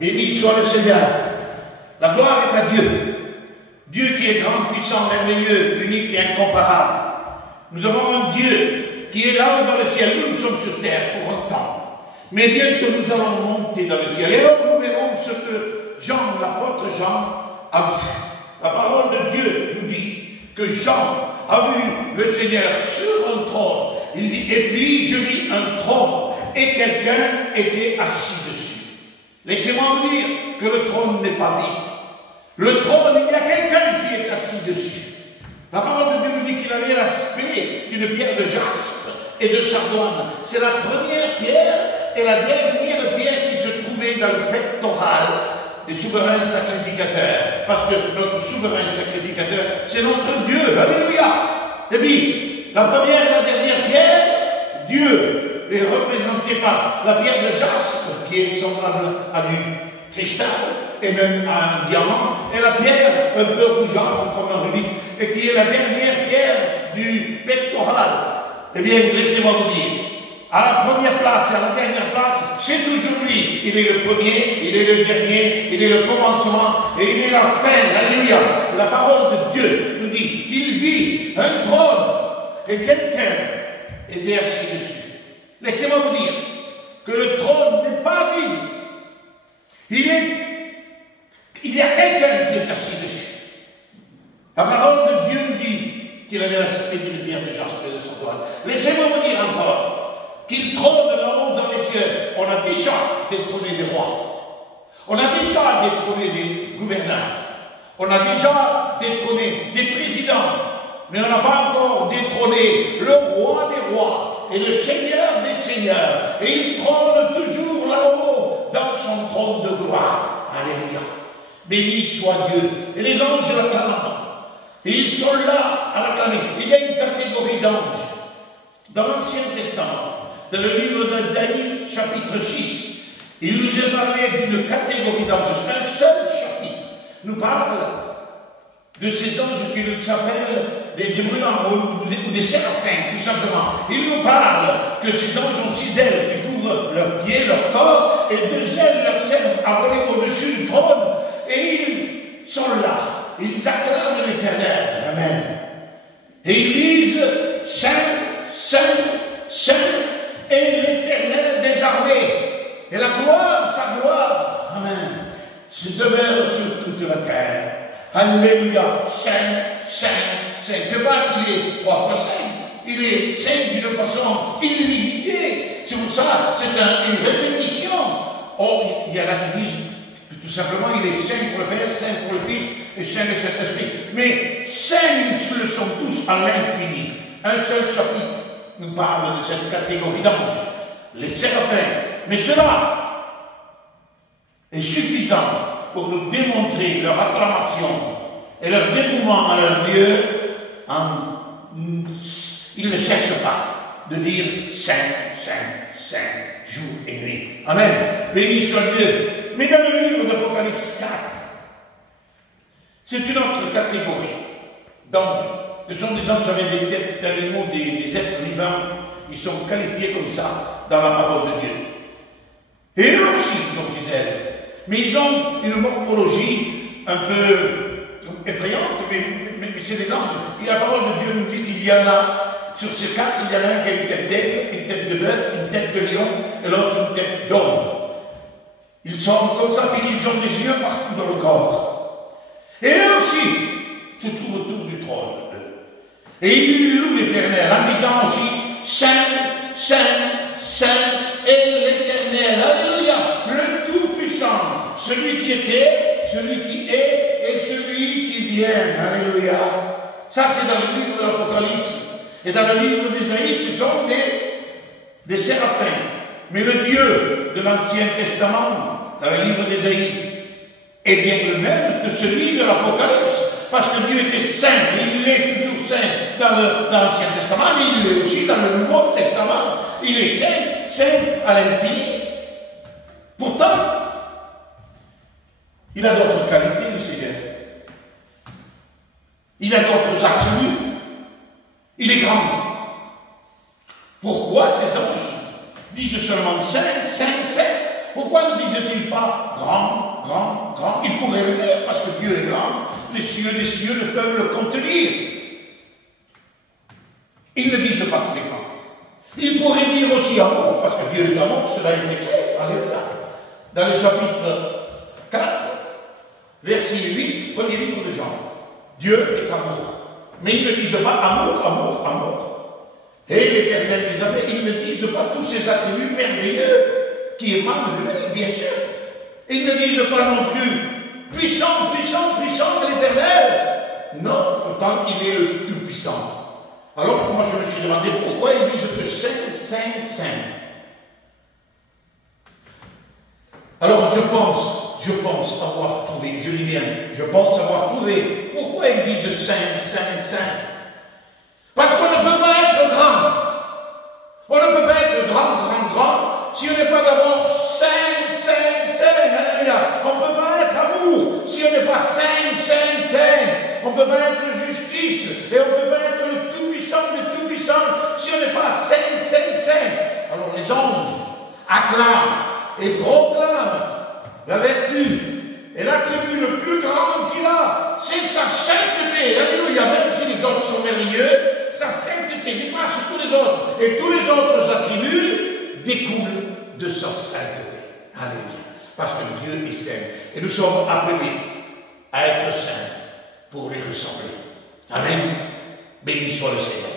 Béni soit le Seigneur. La gloire est à Dieu. Dieu qui est grand, puissant, merveilleux, unique et incomparable. Nous avons un Dieu qui est là dans le ciel. Nous sommes sur terre pour un temps. Mais bientôt nous allons monter dans le ciel. Et là nous verrons ce que Jean, l'apôtre Jean, a vu. La parole de Dieu nous dit que Jean a vu le Seigneur sur un trône. Il dit, et puis je vis un trône et quelqu'un était assis dessus. Laissez-moi vous dire que le trône n'est pas vide. Le trône, il y a quelqu'un qui est assis dessus. La parole de Dieu nous dit qu'il avait l'aspect d'une pierre de jaspe et de sardoine. C'est la première pierre et la dernière pierre qui se trouvait dans le pectoral des souverains sacrificateurs. Parce que notre souverain sacrificateur, c'est notre Dieu. Alléluia. Et puis, la première et la dernière pierre, Dieu est représenté par la pierre de jaspe, qui est semblable à du cristal, et même à un diamant, et la pierre un peu rougeâtre comme un rubis, et qui est la dernière pierre du pectoral. Eh bien, laissez-moi vous dire, à la première place et à la dernière place, c'est toujours lui. Il est le premier, il est le dernier, il est le commencement, et il est la fin. Alléluia. La parole de Dieu nous dit qu'il vit un trône, et quelqu'un était assis dessus. Laissez-moi vous dire que le trône n'est pas vide. Il y a quelqu'un qui est assis dessus. La parole de Dieu nous dit qu'il avait l'aspect d'une pierre de jaspe et de sardoine. Laissez-moi vous dire encore qu'il trône là-haut dans les cieux. On a déjà détrôné des rois. On a déjà détrôné des gouverneurs. On a déjà détrôné des présidents. Mais on n'a pas encore détrôné le roi des rois et le Seigneur des seigneurs. Et il trône toujours là-haut dans son trône de gloire. Alléluia. Béni soit Dieu. Et les anges l'acclament. Et ils sont là à l'acclamer. Il y a une catégorie d'anges. Dans l'Ancien Testament, dans le livre d'Isaïe, chapitre 6, il nous est parlé d'une catégorie d'anges. Un seul chapitre nous parle de ces anges qui s'appellent des brûlants ou des séraphins, tout simplement. Il nous parle que ces anges ont 6 ailes qui couvrent leurs pieds, leur corps, et 2 ailes leur servent à voler au-dessus du trône. Et ils sont là. Ils acclament l'Éternel. Amen. Et ils disent Saint, Saint, Saint est l'Éternel des armées. Et la gloire, sa gloire, amen, se demeure sur toute la terre. Alléluia. Saint, Saint, Saint. Je ne sais pas qu'il est 3 fois Saint. Il est Saint d'une façon illimitée. C'est pour ça, c'est une répétition. Or, il y en a qui disent que tout simplement, il est Saint pour le Père, Saint pour le Fils et Saint le Saint-Esprit. Mais Saints, ils le sont tous à l'infini. Un seul chapitre nous parle de cette catégorie d'anges, les séraphins. Mais cela est suffisant pour nous démontrer leur acclamation et leur dévouement à leur Dieu. Ils ne cessent pas de dire Saint, Saint, Saint, jour et nuit. Amen. Béni soit Dieu. Mais dans le livre d'Apocalypse 4, c'est une autre catégorie d'anges. Ce sont des anges avec des têtes d'animaux, des êtres vivants. Ils sont qualifiés comme ça dans la parole de Dieu. Et eux aussi, ils ont 6 ailes. Mais ils ont une morphologie un peu effrayante, mais c'est des anges. Et la parole de Dieu nous dit qu'il y en a, sur ces 4, il y en a un qui a une tête d'aigle, une tête de bœuf, une tête de lion, et l'autre une tête d'homme. Ils sont comme ça, et ils ont des yeux partout dans le corps. Et eux aussi se trouvent autour du trône. Et ils louent l'Éternel en disant aussi Saint, Saint, Saint est l'Éternel. Alléluia. Le Tout-Puissant, celui qui était, celui qui est et celui qui vient. Alléluia. Ça, c'est dans le livre de l'Apocalypse. Et dans le livre d'Ésaïe, ce sont des séraphins. Mais le Dieu de l'Ancien Testament, dans le livre d'Ésaïe, est bien le même que celui de l'Apocalypse. Parce que Dieu était saint, et il est toujours saint dans l'Ancien Testament, mais il est aussi dans le Nouveau Testament. Il est saint, saint à l'infini. Pourtant, il a d'autres qualités, le Seigneur. Il a d'autres attributs. Il est grand. Pourquoi ces anges disent seulement saint, saint, saint? Pourquoi ne disent n'est-il pas grand, grand, grand? Il pourrait le dire, parce que Dieu est grand, les cieux des cieux ne peuvent le contenir. Ils ne disent pas qu'il est grand. Il pourrait dire aussi amour, parce que Dieu est amour, cela est écrit, alléluia. Dans le chapitre 4, verset 8, premier livre de Jean. Dieu est amour. Mais ils ne disent pas amour, amour, amour. Et l'Éternel des armées, ils ne disent pas tous ces attributs merveilleux qui émanent de lui, bien sûr. Ils ne disent pas non plus puissant, puissant, puissant de l'Éternel. Non, pourtant il est le tout-puissant. Alors moi je me suis demandé pourquoi ils disent que Saint, Saint, Saint. Alors je pense avoir trouvé, je dis bien, je pense avoir trouvé pourquoi ils disent Saint, Saint, Saint. Parce qu'on ne peut pas être grand. On ne peut pas être grand, grand, grand si on n'est pas d'abord Saint, Saint, Saint. Alléluia. On ne peut pas être amour si on n'est pas Saint, Saint, Saint. On ne peut pas être justice et on ne peut pas être le tout-puissant des tout-puissants si on n'est pas Saint, Saint, Saint. Alors les anges acclament et proclament la vertu et l'attribut le plus grand qu'il a, c'est sa sainteté. Alléluia. Même si les autres sont merveilleux, sa sainteté dépasse tous les autres. Et tous les autres attributs découlent de sa sainteté. Alléluia. Parce que Dieu est saint. Et nous sommes appelés à être saints pour lui ressembler. Amen. Béni soit le Seigneur.